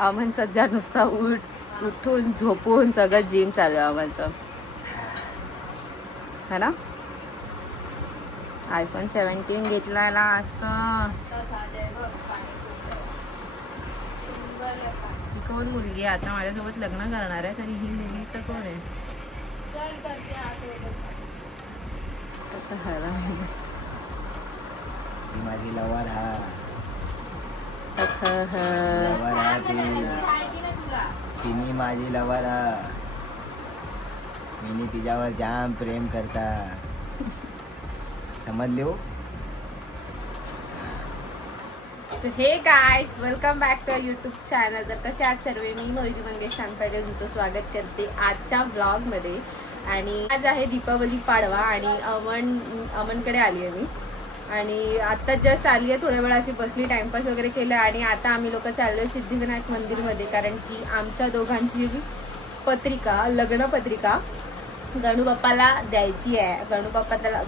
अमन सध्या नुसता उठून झोपून सगळं जिम चालू आहे अमनचं, है ना. iPhone 17 घेतलेला असतो. कोण मुलगी आता माझ्यासोबत लग्न करणार आहे आणि ही मुलीचं कोण आहे. कसं हरा माझी लवर हा तिने माझी लवर हा, मी तिच्यावर जाम प्रेम करता, समजले हो. Hey guys, welcome back to YouTube channel. तर कसे आहात सर्व, मी मयुरी मंगेश सांगपाटे तुमचं स्वागत करते आजच्या ब्लॉगमध्ये. आणि आज आहे दीपावली पाडवा आणि अमनकडे आली आहे मी. आणि आता जस्ट आली आहे, थोड्या वेळ अशी बसली, टाइमपास वगैरे केलं. आणि आता आम्ही लोक चाललोय सिद्धिविनायक मंदिरमध्ये, कारण की आमच्या दोघांची पत्रिका, लग्न पत्रिका गणूबाप्पाला द्यायची आहे.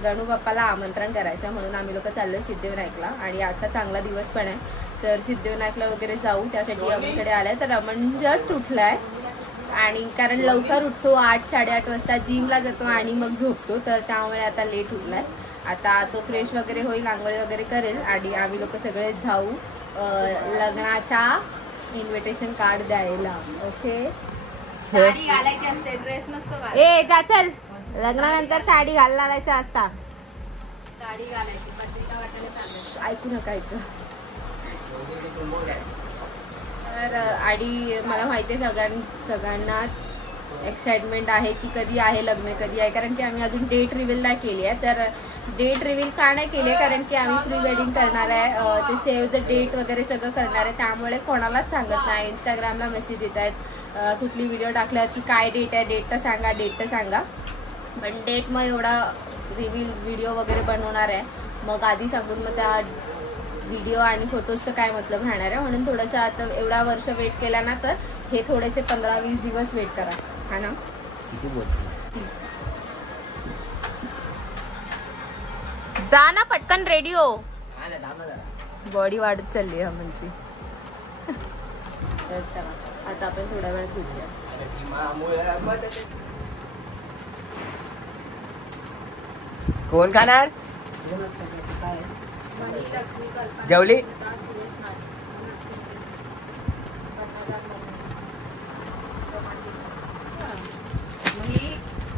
गणूबाप्पाला आमंत्रण करायचं, म्हणून आम्ही लोक चाललोय सिद्धिविनायकला. आणि आता चांगला दिवस पण आहे, तर सिद्धिविनायकला वगैरे जाऊ, त्यासाठी अमनकडे आलाय. तर अमन जस्ट उठलाय आणि कारण लवकर उठतो, 8-8:30 वाजता जिमला जातो आणि मग झोपतो, तर त्यामुळे आता लेट उठलाय. आता तो फ्रेश वगैरे होईल, आंघोळ वगैरे करेल आणि आम्ही लोक सगळे जाऊ लग्नाचा इन्व्हिटेशन कार्ड द्यायला. ओके, साडी घालायची असते, ड्रेस नसतो. ए जा चल, लग्नानंतर साडी घालायचं असता, साडी घालायची, पत्रिका वाटायला ऐकू नकायचं. तर आणि मला माहिती आहे सगळ्यांनाच एक्साइटमेंट आहे की कधी आहे लग्न, कधी आहे. कारण की आम्ही अजून डेट रिव्हील नाही केली आहे. तर डेट रिव्हील का नाही केली, कारण की आम्ही प्री वेडिंग करणार आहे, ते सेव्ह द डेट वगैरे सगळं करणार आहे. त्यामुळे कोणालाच सांगत नाही. इंस्टाग्रामला मेसेज येत आहेत, कुठली व्हिडिओ टाकल्यात की काय डेट आहे, डेट तर सांगा. पण डेट मग एवढा रिव्हील व्हिडिओ वगैरे बनवणार आहे, मग आधी सांगून मग त्या व्हिडिओ आणि फोटोजचं काय मतलब राहणार आहे. म्हणून थोडंसं आता एवढा वर्ष वेट केला ना, तर हे थोडेसे 15-20 दिवस वेट करा, हा ना. जा ना पटकन, रेडी हो, बॉडी वाढत चालली आहे आमची. आता आपण थोड्या वेळात भेटूया. कोण खाणार जेवली.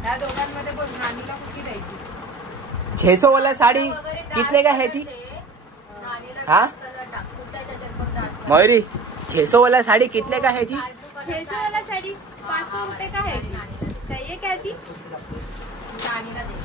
ह्या दोघांमध्ये बोल, नानीला कुठली द्यायची. 600 वाला साड़ी कितने का है जी. हाँ मयूरी, 600 वाला साड़ी कितने का है जी. 600 वाला साड़ी 500 रुपए का है जी. चाहिए क्या जी. नानीला दे.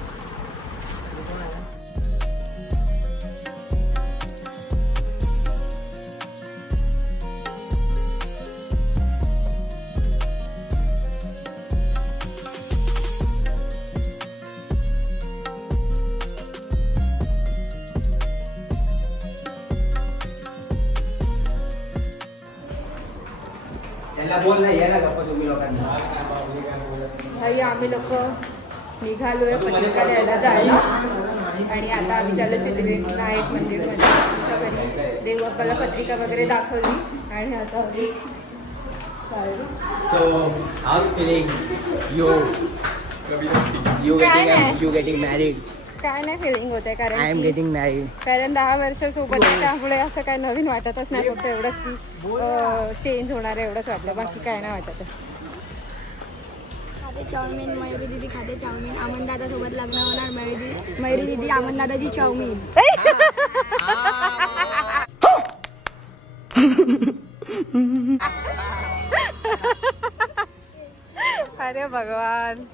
भाई आम्ही लोक निघालोय पत्रिका द्यायला जायला. आणि आता आम्ही चाललो सिद्धिविनायक मंदिरमध्ये. आमच्या घरी देवबाप्पाला पत्रिका वगैरे दाखवली आणि आता you getting married. काय नाही फिलिंग होते, कारण I am getting married. कारण 10 वर्ष सोबत आहे, त्यामुळे असं काय नवीन वाटतच नाही. फक्त एवढंच की चेंज होणार आहे एवढंच वाटलं, बाकी काय नाही वाटत. खाते चाउमीन, मयुरी दीदी खाते चाउमीन. अमन दादा सोबत लग्न होणार, मयुरी दीदी अमन दादाची चाउमीन. अरे भगवान.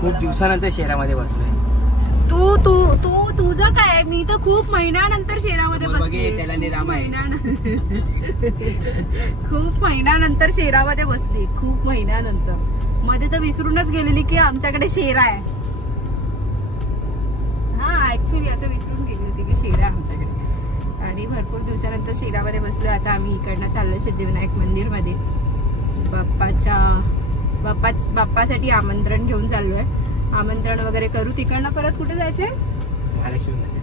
खूप दिवसानंतर शहरामध्ये बसलोय. तुझं काय, मी तर खूप महिन्यानंतर शहरामध्ये बसली. खूप महिन्यानंतर शहरामध्ये बसली, खूप महिन्यानंतर. मध्ये तर विसरूनच गेलेली की आमच्याकडे शेरा आहे. हा ऍक्च्युली असं विसरून गेली होती की शिरा आमच्याकडे, आणि भरपूर दिवसानंतर शिरामध्ये बसलो. आता आम्ही इकडनं चाललोय सिद्धिविनायक मंदिरमध्ये. बाप्पासाठी आमंत्रण घेऊन चाललोय. आमंत्रण वगैरे करू, तिकडनं परत कुठे जायचंय? महालक्ष्मी मध्ये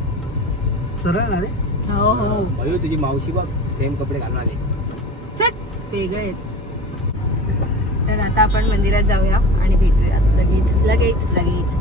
सरळ ना रे. हो हो, तुझी मावशी बघ सेम कपडे घालून आले. चट वेगळे आहेत. तर आता आपण मंदिरात जाऊया आणि भेटूया लगेच लगेच लगेच.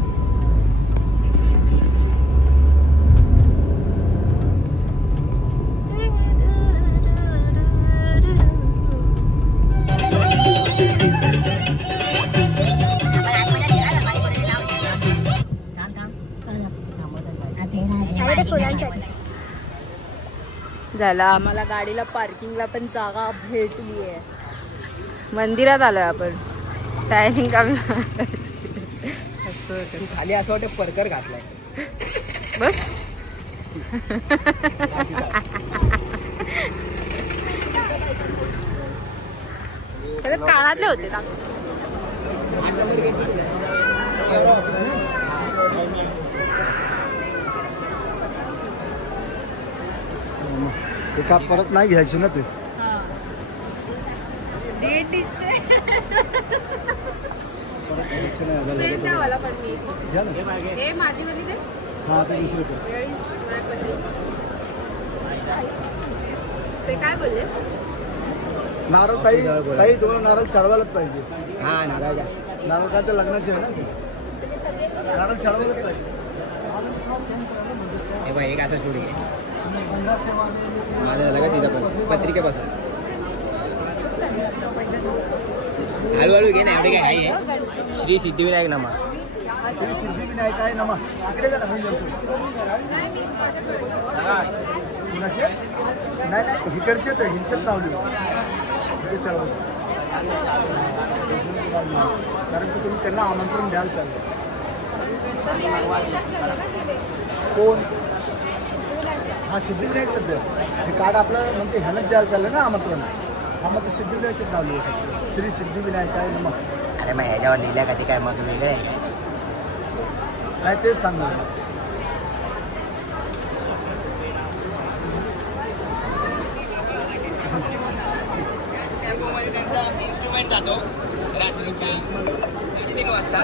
झाला, आम्हाला गाडीला पार्किंगला पण जागा भेटली आहे. मंदिरात आलोय आपण. शायनिंग कमी खाली असं वाटतं परकर घातलाय. बस काळातले होते ना. का परत नाही घ्यायची ना ते. डेट दिसते मला पण मी हे माझी वाली दे. हा ते 20 रुपये. ते काय बोलले? नारळ ताई तुम्हाला नारळ चढवायलाच पाहिजे. हा नारळ काय तर लग्नाचे आहे ना, नारळ चढवायलाच पाहिजे. एक असं सोडी माझं झालं का तिथं पण पत्रिकेपासून हळूहळू घे ना. एवढे काय आहे? श्री सिद्धिविनायक नमा. श्री सिद्धिविनायक आहे नमा. इकडे का नाही इकडचे तर हिंचत लावली कारण की तुम्ही त्यांना आमंत्रण द्याल चाललं. कोण? हा सिद्धिविनायकच द्या. हे कार्ड आपलं म्हणजे ह्यानंच द्यायला चाललं ना आमंत्रण. हा मग सिद्धिविनायकच लावली श्री सिद्धिविनायक आहे ना. मग अरे मग ह्याच्यावर लिहिल्या का ते काय मग वेगळं आहे काय तेच सांगणार. इन्स्ट्रुमेंट जातो रात्रीच्या 3 वाजता.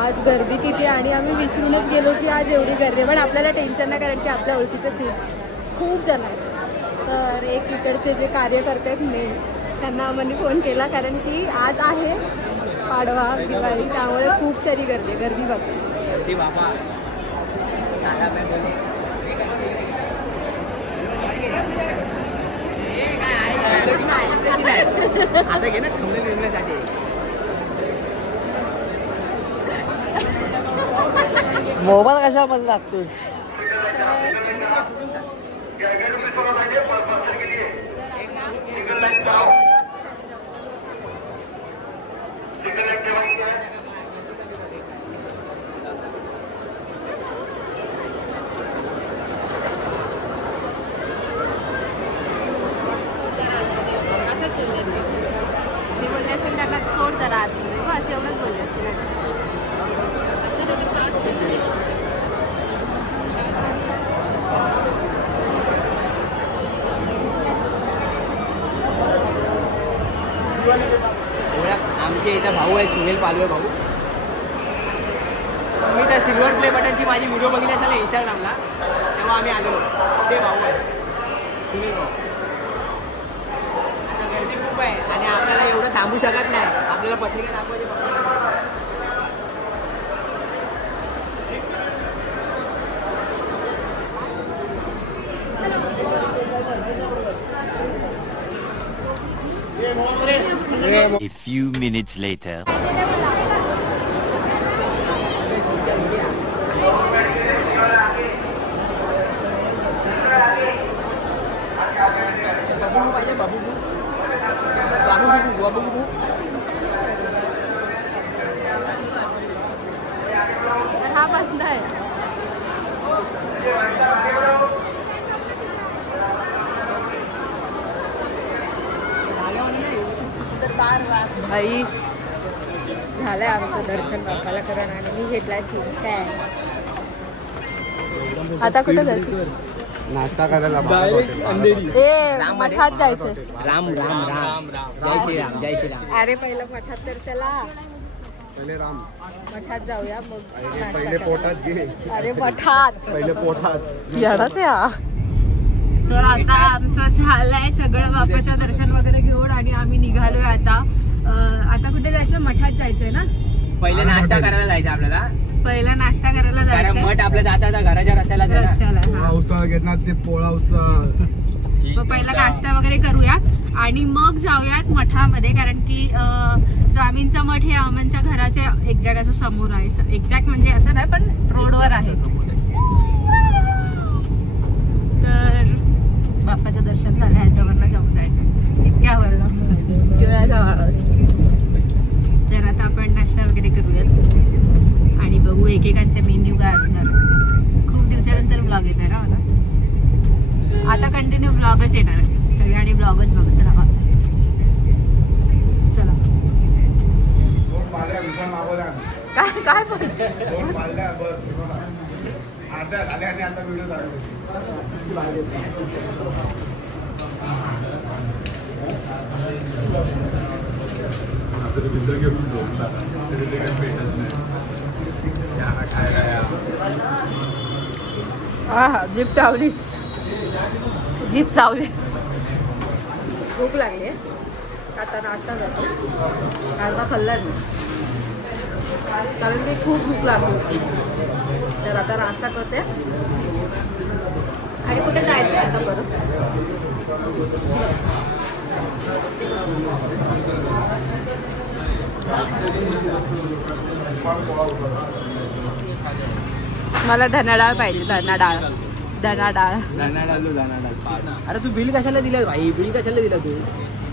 आज गर्दी किती, आणि आम्ही विसरूनच गेलो की आज एवढी गर्दी. पण आपल्याला टेन्शन नाही, कारण की आपल्या ओळखीचे खूप जण आहेत. तर एक इकडचे जे कार्यकर्ते आहेत मेन, त्यांना आम्ही फोन केला, कारण की आज आहे पाडवा दिवाळी, त्यामुळे खूप सारी गर्दी बघते. आता घे ना थांबले निर्णयासाठी. मोबाईल कशामध्ये लागतोय? असंच बोलले असतील ते, बोलले असेल त्यांना सोड जरा आतमध्ये, बस एवढंच बोलले असतील. आमचे इथं भाऊ आहेत सुनील पालवे भाऊ. मी त्या सिल्वर प्ले बटनची माझी व्हिडिओ बघितली असेल इंस्टाग्रामला, तेव्हा आम्ही आलो. ते भाऊ आहे सुनील भाऊ. आता गर्दी खूप आहे आणि आपल्याला एवढं थांबू शकत नाही. आपल्याला पत्रिका दाखवायची. A few minutes later. हा बंद आहे. आई झालंय आमचं दर्शन बाप्पाला करून आणि मी घेतलाय सिंचाय. आता कुठे जायचं? नाश्ता करायला ए मठात जायचंय. राम राम राम जय श्रीराम जय श्रीराम. अरे पहिलं मठात तर चला. पहिले राम मठात जाऊया मग नाश्ता पहिले करू. पोटात घे. अरे मठात पहिले पोटात येणारच या. तर आता आमचं झालंय सगळं बाप्पाचं दर्शन वगैरे घेऊन आणि आम्ही निघालोय आता. आता कुठे जायचं? मठात जायचंय ना. पहिले नाश्ता करायला जायचं आपल्याला. पहिला नाश्ता करायला कारण जायचंय मठ आपल्या जाता घराच्या रस्त्याला रस्त्याला. हा. उसळ घेणार ते पोळा उसळ. मग पहिला नाश्ता वगैरे करूया आणि मग जाऊयात मठामध्ये. कारण की स्वामींचा मठ हे अमनच्या घराच्या एक्झॅक्ट असं समोर आहे. एक्झॅक्ट म्हणजे असं नाही पण रोडवर आहे. तर बाप्पाचं दर्शन झालं. ह्याच्यावरनं जाऊन जायचं इतक्यावरनं पिवळ्याचा माणूस. तर आता आपण नाश्ता वगैरे करूयात आणि बघू एकेकांचे मेन्यू काय असणार. खूप दिवसानंतर ब्लॉग येत आहे ना मला. आता कंटिन्यू ब्लॉगच येणार आहे. सगळ्यांनी ब्लॉगच बघत राहा. चला काय काय हा जीप चावली. जीप चावली. भूक लागली. आता नाश्ता करतो. अर्धा खाल्ला मी कारण की खूप भूक लागली होती. तर आता नाश्ता करते आणि कुठे जायचं आता परत. मला धना डाळ पाहिजे. धना डाळ. धना डाळ. अरे तू बिल कशाला दिलं भाई? बिल कशाला दिलं तू?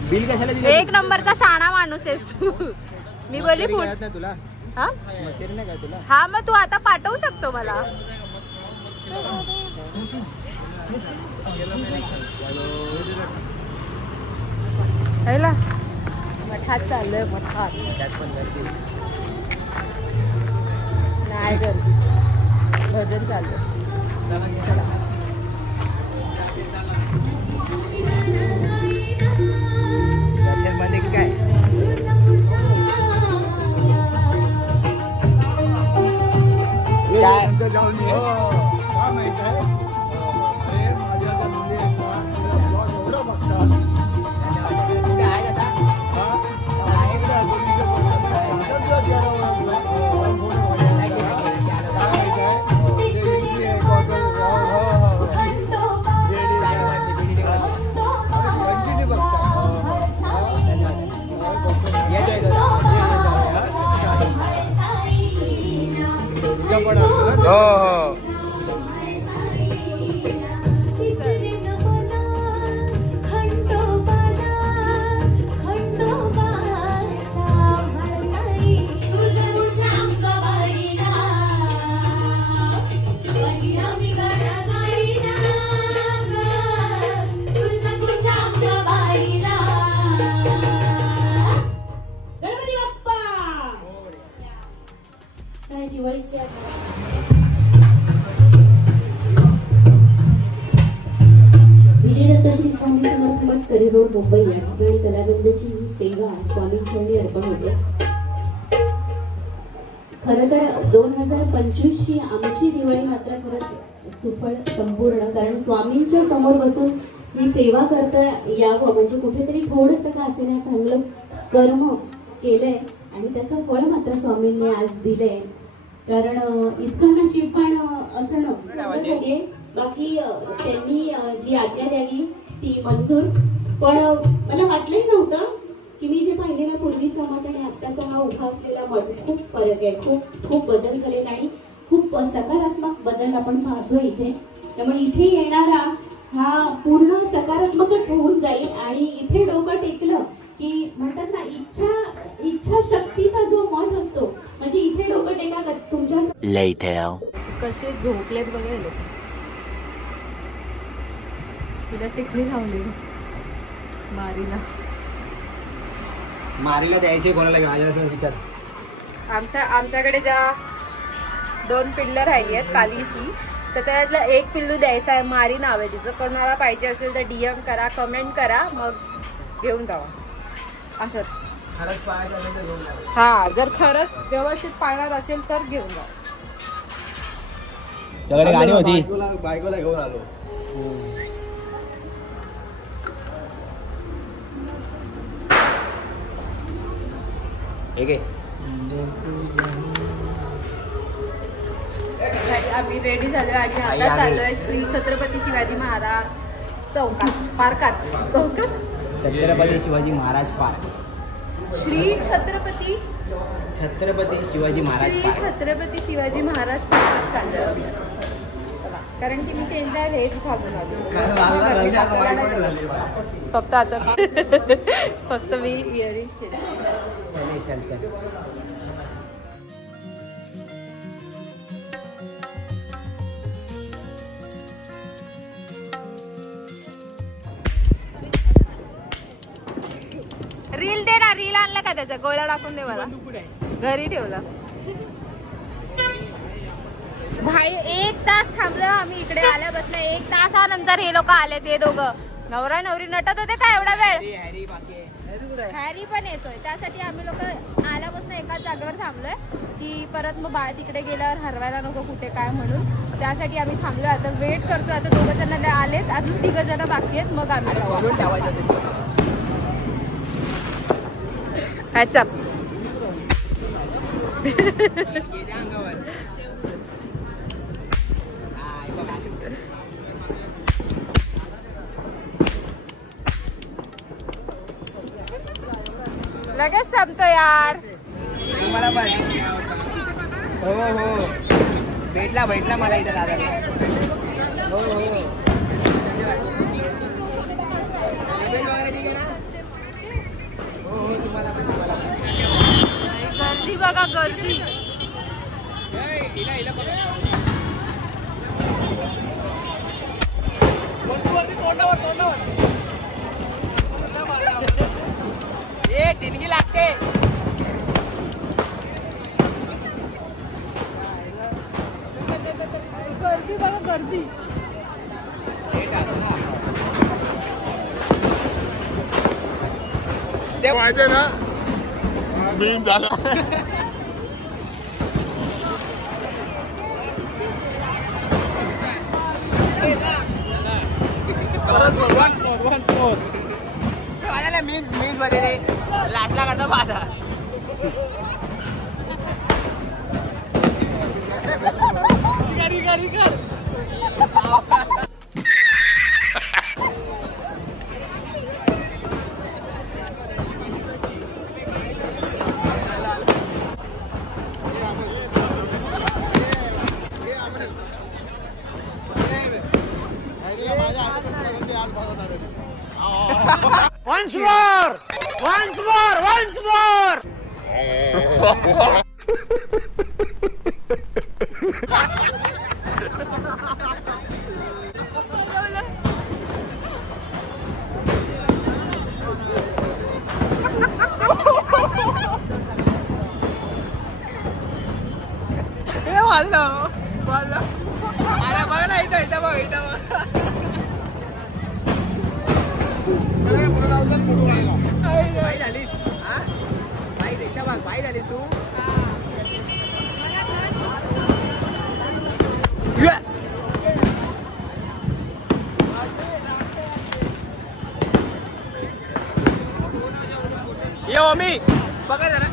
बिल कशाला दिलं? एक नंबरचा शाणा माणूस आहेस तू. मी बोलली फूड तुला हा नाही काय तुला? हा मग तू आता पाठवू शकतो मला. हैला मठात चाललोय. मठात नाही गर्दी. भजन चाललंय. चला दर्शन मध्ये की काय? विजयदत्त श्री स्वामी समर्थ मठ करी रोड मुंबई या ठिकाणी कलागंधाची ही सेवा स्वामींच्या अर्पण होते. खरं तर 2025 ची आमची दिवाळी मात्र खरंच सुफळ संपूर्ण. कारण स्वामींच्या समोर बसून ही सेवा करता यावं म्हणजे कुठेतरी थोडंसं का असेना चांगलं कर्म केलंय आणि त्याचं फळ मात्र स्वामींनी आज दिलंय. कारण इतकं नशीब पण असणं सगळे बाकी त्यांनी जी आज्ञा द्यावी ती मंजूर. पण मला वाटलंही नव्हतं की मी जे पाहिलेला पूर्वीचा मठ आणि आत्ताचा हा उभा असलेला मठ खूप फरक आहे. खूप खूप बदल झालेला आणि खूप सकारात्मक बदल आपण पाहतो इथे. त्यामुळे इथे येणारा हा पूर्ण सकारात्मकच होऊन जाईल आणि इथे डोकं टेकलं की म्हणतात ना इच्छा शक्तीचा जो मठ असतो म्हणजे इथे डोकं टेका तुमच्या. कसे झोपलेत बघायला. तिला टिकली लावली मारीला. मारीला द्यायचे कोणाला माझ्या असं विचार. आमच्याकडे ज्या 2 पिल्लं राहिली आहेत कालीची, तर त्यातला एक पिल्लू द्यायचा आहे. मारी नाव आहे तिचं. कोणाला पाहिजे असेल तर DM करा, कमेंट करा, मग घेऊन जावा. असंच खरंच पाहायचं असेल तर घेऊन जा. हा, जर खरंच व्यवस्थित पाळणार असेल तर घेऊन जा. त्याकडे गाडी होती. बायकोला घेऊन आलो. आम्ही रेडी झालो आणि आता चाललोय श्री छत्रपती शिवाजी महाराज पार्कात. छत्रपती शिवाजी महाराज पार्क. श्री छत्रपती शिवाजी महाराज श्री पार्क. छत्रपती शिवाजी महाराज पार्कात चाललोय. चला, कारण की मी चेंज आहे हेच घालून फक्त आता फक्त मी इयरिंग चल. रील दे ना. रील आणला का त्याचा? गोळा टाकून दे मला. घरी ठेवला. भाई 1 तास थांबलो आम्ही इकडे आल्यापासून. 1 तासानंतर हे लोक आले. ते दोघं नवरा नवरी नटत होते का एवढा वेळ? हॅरी पण येतोय. त्यासाठी आम्ही लोक आल्यापासून एकाच जागेवर थांबलोय की परत मग बाळ तिकडे गेल्यावर हरवायला नको कुठे काय म्हणून. त्यासाठी आम्ही थांबलोय. आता वेट करतोय. आता 2 जण आलेत, अजून 3 जण बाकी आहेत. मग आम्ही हॅचअप. लगेच संपतो यार. तुम्हाला पाहिजे. हो भेटला मला इथं दादा. हो तुम्हाला गर्दी बघा, गर्दी. टिनगी लागते. गर्दी बघा, गर्दी. ते माहिती ना बीन झाला. मीन्स मध्ये लाटला करता माझा. Once more! Once more! Once more! अरे बघ ना इथं बघ बाई झालीस. हा बाई इथं बघ. बाई झालीस तू. ये मी बघा जरा.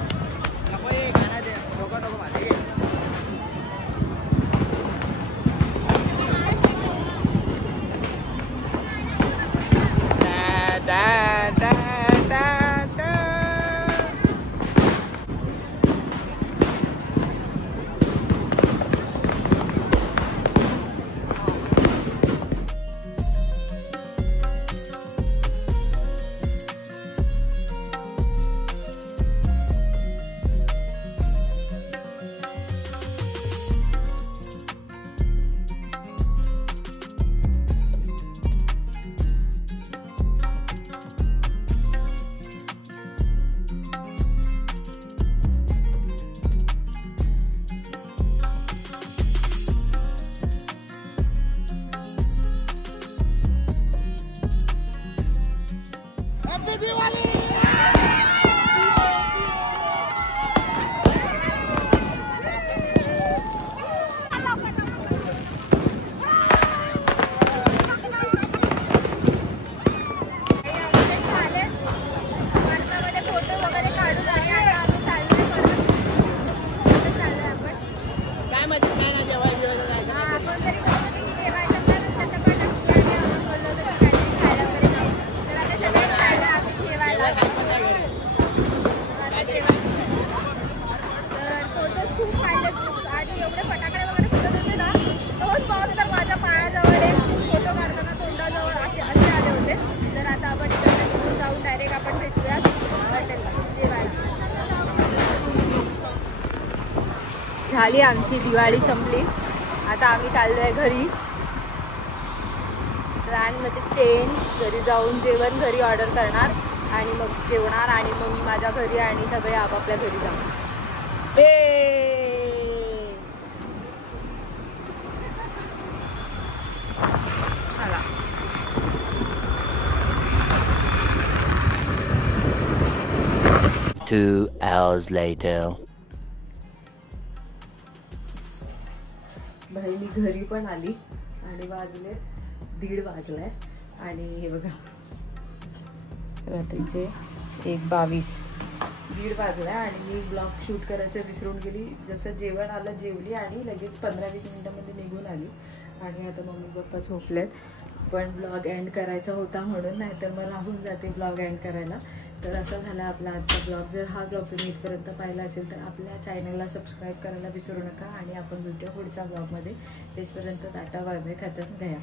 झाली आमची दिवाळी संपली. आता आम्ही चाललोय घरी. रानमध्ये चेन घरी जाऊन जेवण घरी ऑर्डर करणार आणि मग जेवणार आणि मग मी माझ्या घरी आणि सगळे आपापल्या घरी जाणार. चला. Two hours later. भाई मी घरी पण आली आणि वाजले 1:30 वाजलाय आणि हे बघा रात्रीचे 1:22 1:30 वाजलाय आणि मी ब्लॉग शूट करायचं विसरून गेली. जसं जेवण आलं जेवली आणि लगेच 15-20 मिनिटांमध्ये निघून आली आणि आता मम्मी पप्पा झोपलेत. पण ब्लॉग एंड करायचा होता म्हणून, नाहीतर मग राहून जाते ब्लॉग एंड करायला. तर असा झाला आपला आजचा ब्लॉग. जर हा ब्लॉग तुम्ही इथपर्यंत पाहिला असेल तर आपल्या चॅनलला सबस्क्राईब करायला विसरू नका आणि आपण भेटूया पुढच्या ब्लॉगमध्ये. तेचपर्यंत टाटा बाय बाय, खतम गया.